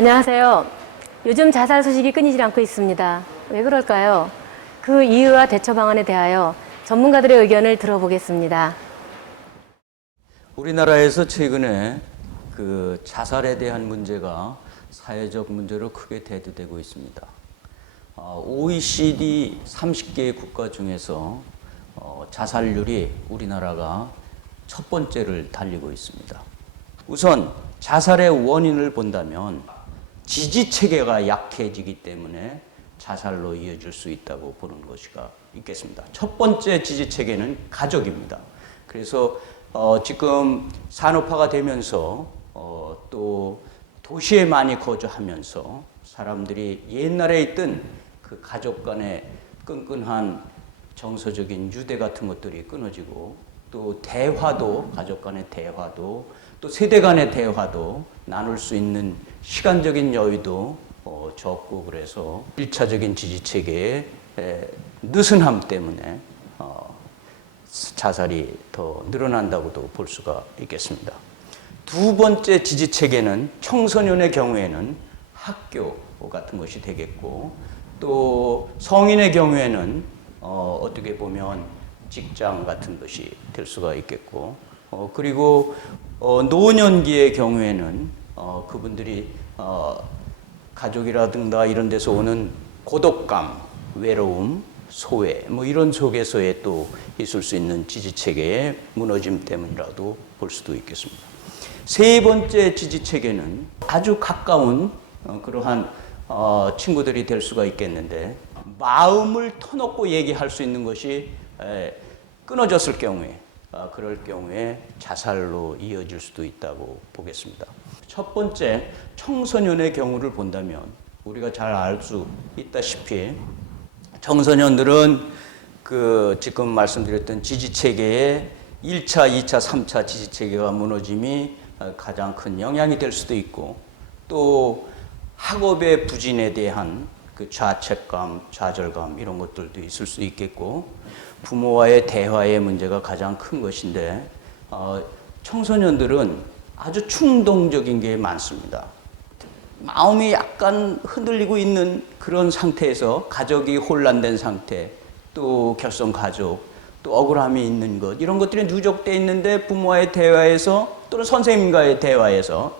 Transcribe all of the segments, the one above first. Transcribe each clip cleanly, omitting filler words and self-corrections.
안녕하세요. 요즘 자살 소식이 끊이질 않고 있습니다. 왜 그럴까요? 그 이유와 대처 방안에 대하여 전문가들의 의견을 들어보겠습니다. 우리나라에서 최근에 그 자살에 대한 문제가 사회적 문제로 크게 대두되고 있습니다. OECD 30개 국가 중에서 자살률이 우리나라가 첫 번째를 달리고 있습니다. 우선 자살의 원인을 본다면 지지체계가 약해지기 때문에 자살로 이어질 수 있다고 보는 것이가 있겠습니다. 첫 번째 지지체계는 가족입니다. 그래서 지금 산업화가 되면서 또 도시에 많이 거주하면서 사람들이 옛날에 있던 그 가족 간의 끈끈한 정서적인 유대 같은 것들이 끊어지고 또 대화도, 가족 간의 대화도, 또 세대 간의 대화도 나눌 수 있는 시간적인 여유도 적고, 그래서 1차적인 지지체계의 느슨함 때문에 자살이 더 늘어난다고도 볼 수가 있겠습니다. 두 번째 지지체계는 청소년의 경우에는 학교 같은 것이 되겠고, 또 성인의 경우에는 어떻게 보면 직장 같은 것이 될 수가 있겠고, 그리고 노년기의 경우에는 그분들이 가족이라든가 이런 데서 오는 고독감, 외로움, 소외 이런 속에서의 또 있을 수 있는 지지체계의 무너짐 때문이라도 볼 수도 있겠습니다. 세 번째 지지체계는 아주 가까운 그러한 친구들이 될 수가 있겠는데, 마음을 터놓고 얘기할 수 있는 것이 끊어졌을 경우에, 그럴 경우에 자살로 이어질 수도 있다고 보겠습니다. 첫 번째, 청소년의 경우를 본다면 우리가 잘 알 수 있다시피 청소년들은 그 지금 말씀드렸던 지지체계의 1차, 2차, 3차 지지체계가 무너짐이 가장 큰 영향이 될 수도 있고, 또 학업의 부진에 대한 그 자책감, 좌절감 이런 것들도 있을 수 있겠고, 부모와의 대화의 문제가 가장 큰 것인데, 청소년들은 아주 충동적인 게 많습니다. 마음이 약간 흔들리고 있는 그런 상태에서 가족이 혼란된 상태, 또 결손 가족, 또 억울함이 있는 것, 이런 것들이 누적되어 있는데 부모와의 대화에서 또는 선생님과의 대화에서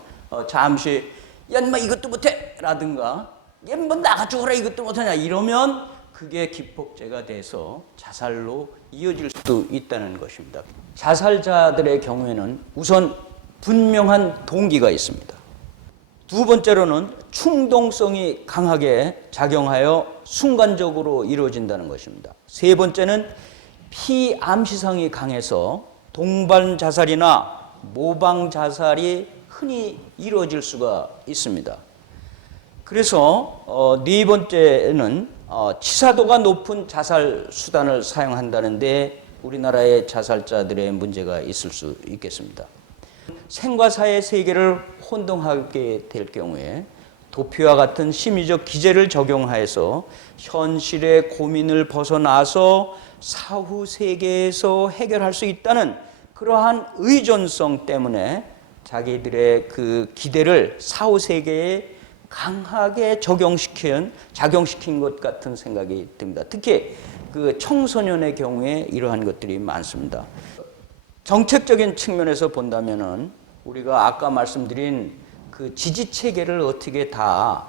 잠시 야 인마 이것도 못해 라든가 얘 뭐 나가 죽어라 이것도 못하냐 이러면 그게 기폭제가 돼서 자살로 이어질 수도 있다는 것입니다. 자살자들의 경우에는 우선 분명한 동기가 있습니다. 두 번째로는 충동성이 강하게 작용하여 순간적으로 이루어진다는 것입니다. 세 번째는 피암시성이 강해서 동반 자살이나 모방 자살이 흔히 이루어질 수가 있습니다. 그래서 네 번째는 치사도가 높은 자살 수단을 사용한다는데 우리나라의 자살자들의 문제가 있을 수 있겠습니다. 생과 사의 세계를 혼동하게 될 경우에 도피와 같은 심리적 기제를 적용하여서 현실의 고민을 벗어나서 사후 세계에서 해결할 수 있다는 그러한 의존성 때문에 자기들의 그 기대를 사후 세계에 강하게 작용시킨 것 같은 생각이 듭니다. 특히 그 청소년의 경우에 이러한 것들이 많습니다. 정책적인 측면에서 본다면은 우리가 아까 말씀드린 그 지지체계를 어떻게 다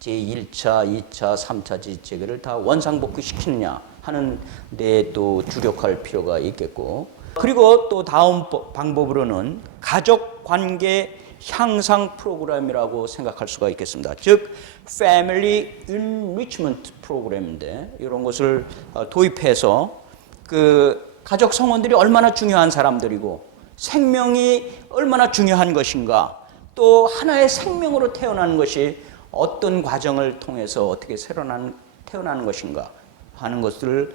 제1차, 2차, 3차 지지체계를 다 원상복귀시키느냐 하는 데 또 주력할 필요가 있겠고, 그리고 또 다음 방법으로는 가족관계 향상 프로그램이라고 생각할 수가 있겠습니다. 즉 Family Enrichment 프로그램인데, 이런 것을 도입해서 그 가족 성원들이 얼마나 중요한 사람들이고 생명이 얼마나 중요한 것인가, 또 하나의 생명으로 태어나는 것이 어떤 과정을 통해서 어떻게 태어나는 것인가 하는 것을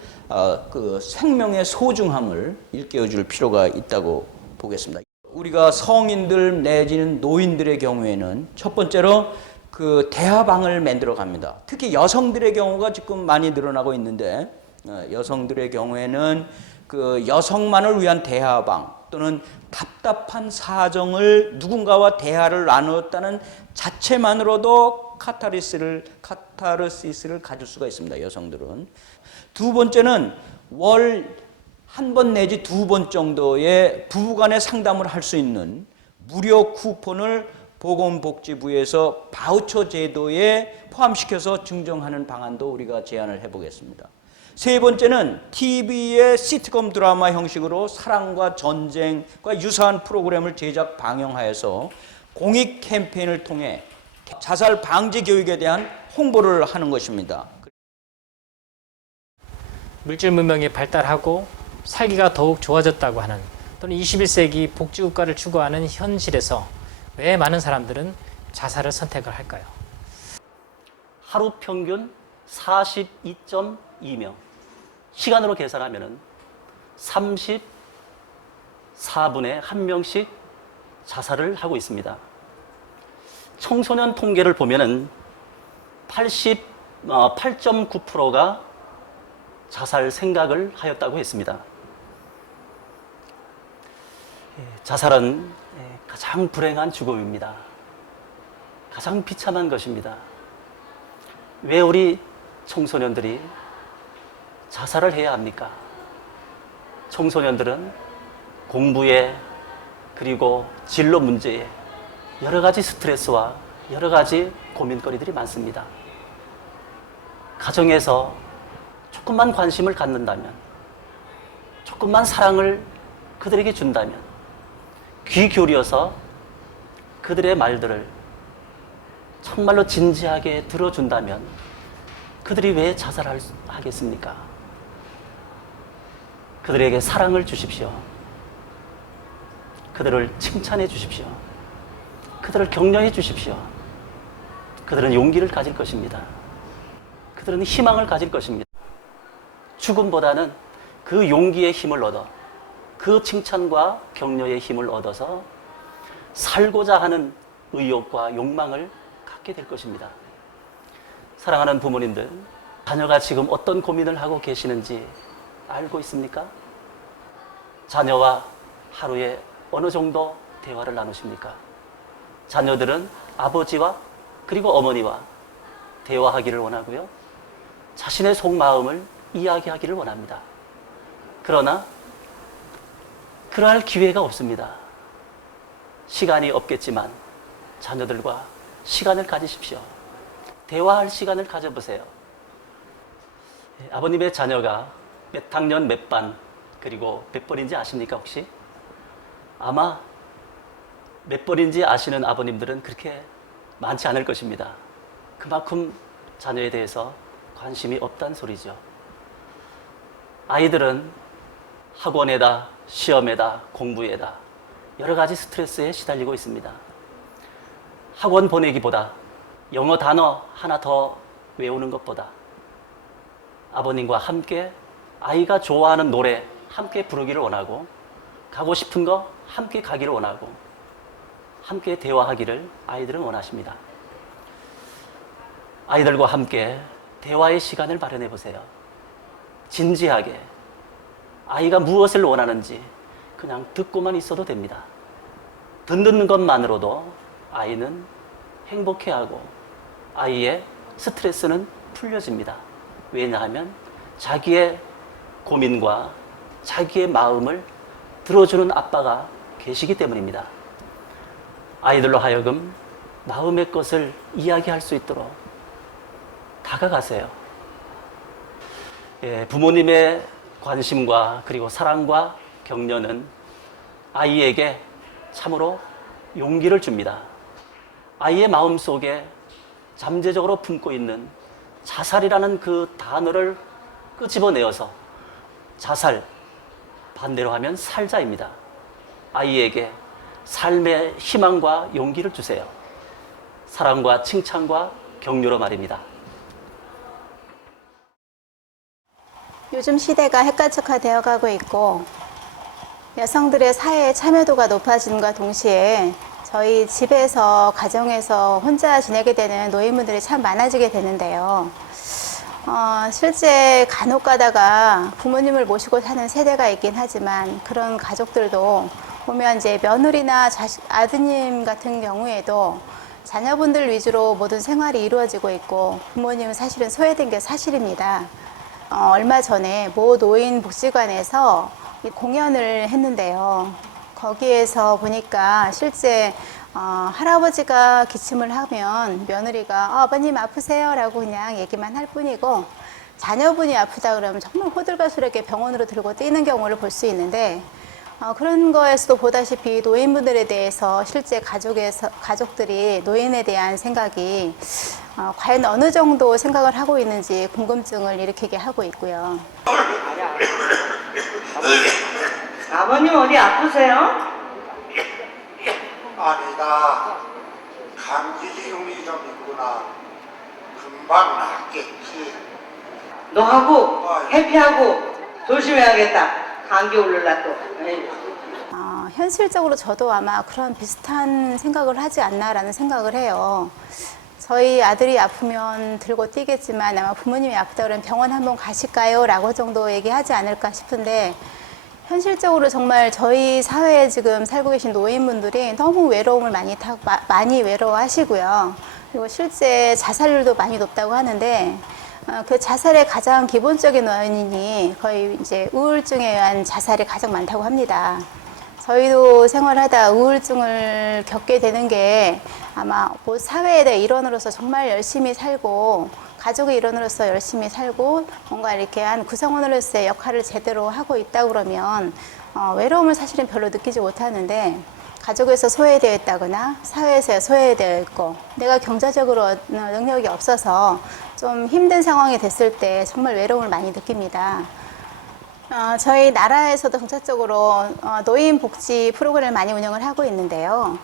그 생명의 소중함을 일깨워줄 필요가 있다고 보겠습니다. 우리가 성인들 내지는 노인들의 경우에는 첫 번째로 그 대화방을 만들어 갑니다. 특히 여성들의 경우가 지금 많이 늘어나고 있는데, 여성들의 경우에는 그 여성만을 위한 대화방, 또는 답답한 사정을 누군가와 대화를 나누었다는 자체만으로도 카타르시스를 가질 수가 있습니다. 여성들은. 두 번째는 월 한 번 내지 두 번 정도의 부부간의 상담을 할 수 있는 무료 쿠폰을 보건복지부에서 바우처 제도에 포함시켜서 증정하는 방안도 우리가 제안을 해보겠습니다. 세 번째는 TV의 시트콤 드라마 형식으로 사랑과 전쟁과 유사한 프로그램을 제작 방영하여서 공익 캠페인을 통해 자살 방지 교육에 대한 홍보를 하는 것입니다. 물질 문명이 발달하고 살기가 더욱 좋아졌다고 하는 또는 21세기 복지국가를 추구하는 현실에서 왜 많은 사람들은 자살을 선택을 할까요? 하루 평균 42.2명. 시간으로 계산하면 34분에 1명씩 자살을 하고 있습니다. 청소년 통계를 보면 8.9%가 자살 생각을 하였다고 했습니다. 자살은 가장 불행한 죽음입니다. 가장 비참한 것입니다. 왜 우리 청소년들이 자살을 해야 합니까? 청소년들은 공부에 그리고 진로 문제에 여러 가지 스트레스와 여러 가지 고민거리들이 많습니다. 가정에서 조금만 관심을 갖는다면, 조금만 사랑을 그들에게 준다면, 귀 기울여서 그들의 말들을 정말로 진지하게 들어준다면 그들이 왜 자살하겠습니까? 그들에게 사랑을 주십시오. 그들을 칭찬해 주십시오. 그들을 격려해 주십시오. 그들은 용기를 가질 것입니다. 그들은 희망을 가질 것입니다. 죽음보다는 그 용기의 힘을 얻어, 그 칭찬과 격려의 힘을 얻어서 살고자 하는 의욕과 욕망을 갖게 될 것입니다. 사랑하는 부모님들, 자녀가 지금 어떤 고민을 하고 계시는지 알고 있습니까? 자녀와 하루에 어느 정도 대화를 나누십니까? 자녀들은 아버지와 그리고 어머니와 대화하기를 원하고요. 자신의 속마음을 이야기하기를 원합니다. 그러나 그러할 기회가 없습니다. 시간이 없겠지만 자녀들과 시간을 가지십시오. 대화할 시간을 가져보세요. 아버님의 자녀가 몇 학년 몇 반 그리고 몇 번인지 아십니까 혹시? 아마 몇 번인지 아시는 아버님들은 그렇게 많지 않을 것입니다. 그만큼 자녀에 대해서 관심이 없다는 소리죠. 아이들은 학원에다, 시험에다, 공부에다 여러 가지 스트레스에 시달리고 있습니다. 학원 보내기보다 영어 단어 하나 더 외우는 것보다 아버님과 함께 아이가 좋아하는 노래 함께 부르기를 원하고 가고 싶은 거 함께 가기를 원하고 함께 대화하기를 아이들은 원하십니다. 아이들과 함께 대화의 시간을 마련해 보세요. 진지하게 아이가 무엇을 원하는지 그냥 듣고만 있어도 됩니다. 듣는 것만으로도 아이는 행복해하고 아이의 스트레스는 풀려집니다. 왜냐하면 자기의 고민과 자기의 마음을 들어주는 아빠가 계시기 때문입니다. 아이들로 하여금 마음의 것을 이야기할 수 있도록 다가가세요. 부모님의 관심과 그리고 사랑과 격려는 아이에게 참으로 용기를 줍니다. 아이의 마음속에 잠재적으로 품고 있는 자살이라는 그 단어를 끄집어내어서 자살, 반대로 하면 살자입니다. 아이에게 삶의 희망과 용기를 주세요. 사랑과 칭찬과 격려로 말입니다. 요즘 시대가 핵가족화되어 가고 있고 여성들의 사회에 참여도가 높아짐과 동시에 저희 집에서 가정에서 혼자 지내게 되는 노인분들이 참 많아지게 되는데요. 실제 간혹 가다가 부모님을 모시고 사는 세대가 있긴 하지만 그런 가족들도 보면 이제 며느리나 아드님 같은 경우에도 자녀분들 위주로 모든 생활이 이루어지고 있고 부모님은 사실은 소외된 게 사실입니다. 얼마 전에 모 노인복지관에서 공연을 했는데요. 거기에서 보니까 실제 할아버지가 기침을 하면 며느리가 아버님 아프세요? 라고 그냥 얘기만 할 뿐이고 자녀분이 아프다 그러면 정말 호들갑스럽게 병원으로 들고 뛰는 경우를 볼 수 있는데 그런 거에서도 보다시피 노인분들에 대해서 실제 가족들이 노인에 대한 생각이 과연 어느 정도 생각을 하고 있는지 궁금증을 일으키게 하고 있고요. 아버님 어디 아프세요? 아니다. 감기 기운이 좀 있구나. 금방 낫겠지. 너하고 해피하고 조심해야겠다. 감기 올릴라 또. 현실적으로 저도 아마 그런 비슷한 생각을 하지 않나라는 생각을 해요. 저희 아들이 아프면 들고 뛰겠지만 아마 부모님이 아프다 그러면 병원 한번 가실까요? 라고 정도 얘기하지 않을까 싶은데 현실적으로 정말 저희 사회에 지금 살고 계신 노인분들이 너무 외로움을 많이 외로워하시고요. 그리고 실제 자살률도 많이 높다고 하는데 그 자살의 가장 기본적인 원인이 거의 이제 우울증에 의한 자살이 가장 많다고 합니다. 저희도 생활하다 우울증을 겪게 되는 게 아마 뭐 사회의 일원으로서 정말 열심히 살고 가족의 일원으로서 열심히 살고 뭔가 이렇게 한 구성원으로서의 역할을 제대로 하고 있다 그러면 외로움을 사실은 별로 느끼지 못하는데 가족에서 소외되어 있다거나 사회에서 소외되어 있고 내가 경제적으로 능력이 없어서 좀 힘든 상황이 됐을 때 정말 외로움을 많이 느낍니다. 저희 나라에서도 정책적으로 노인 복지 프로그램을 많이 운영을 하고 있는데요.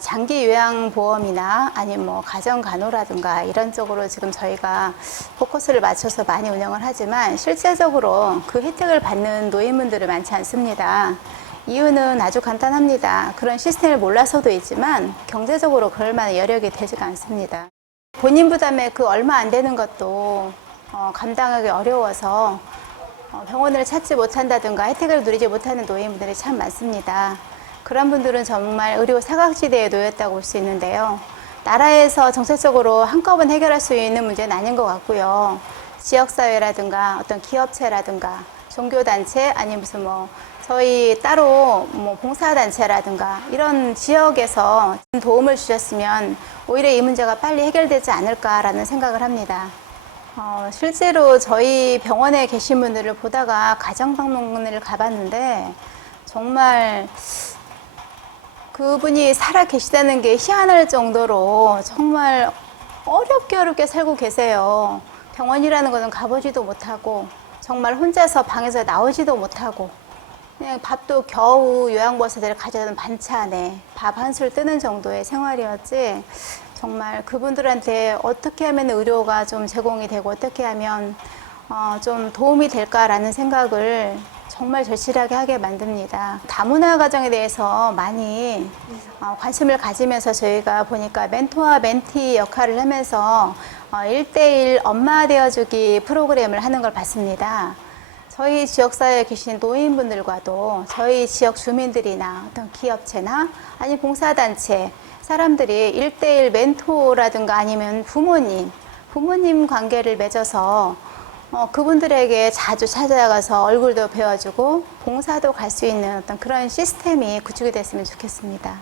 장기 요양보험이나 아니면 뭐 가정간호라든가 이런 쪽으로 지금 저희가 포커스를 맞춰서 많이 운영을 하지만 실제적으로 그 혜택을 받는 노인분들은 많지 않습니다. 이유는 아주 간단합니다. 그런 시스템을 몰라서도 있지만 경제적으로 그럴 만한 여력이 되지가 않습니다. 본인 부담에 그 얼마 안 되는 것도 감당하기 어려워서 병원을 찾지 못한다든가 혜택을 누리지 못하는 노인분들이 참 많습니다. 그런 분들은 정말 의료 사각지대에 놓였다고 볼 수 있는데요. 나라에서 정책적으로 한꺼번에 해결할 수 있는 문제는 아닌 것 같고요. 지역사회라든가 어떤 기업체라든가 종교단체 아니면 무슨 뭐 저희 따로 뭐 봉사단체라든가 이런 지역에서 도움을 주셨으면 오히려 이 문제가 빨리 해결되지 않을까라는 생각을 합니다. 실제로 저희 병원에 계신 분들을 보다가 가정방문을 가봤는데 정말 그분이 살아 계시다는 게 희한할 정도로 정말 어렵게 살고 계세요. 병원이라는 것은 가보지도 못하고 정말 혼자서 방에서 나오지도 못하고 그냥 밥도 겨우 요양보호사들이 가져다는 반찬에 밥 한 술 뜨는 정도의 생활이었지 정말 그분들한테 어떻게 하면 의료가 좀 제공이 되고 어떻게 하면 좀 도움이 될까라는 생각을 정말 절실하게 하게 만듭니다. 다문화 가정에 대해서 많이 관심을 가지면서 저희가 보니까 멘토와 멘티 역할을 하면서 1:1 엄마 되어주기 프로그램을 하는 걸 봤습니다. 저희 지역사회에 계신 노인분들과도 저희 지역 주민들이나 어떤 기업체나 아니 봉사단체 사람들이 1:1 멘토라든가 아니면 부모님 관계를 맺어서 그분들에게 자주 찾아가서 얼굴도 배워주고 봉사도 갈 수 있는 어떤 그런 시스템이 구축이 됐으면 좋겠습니다.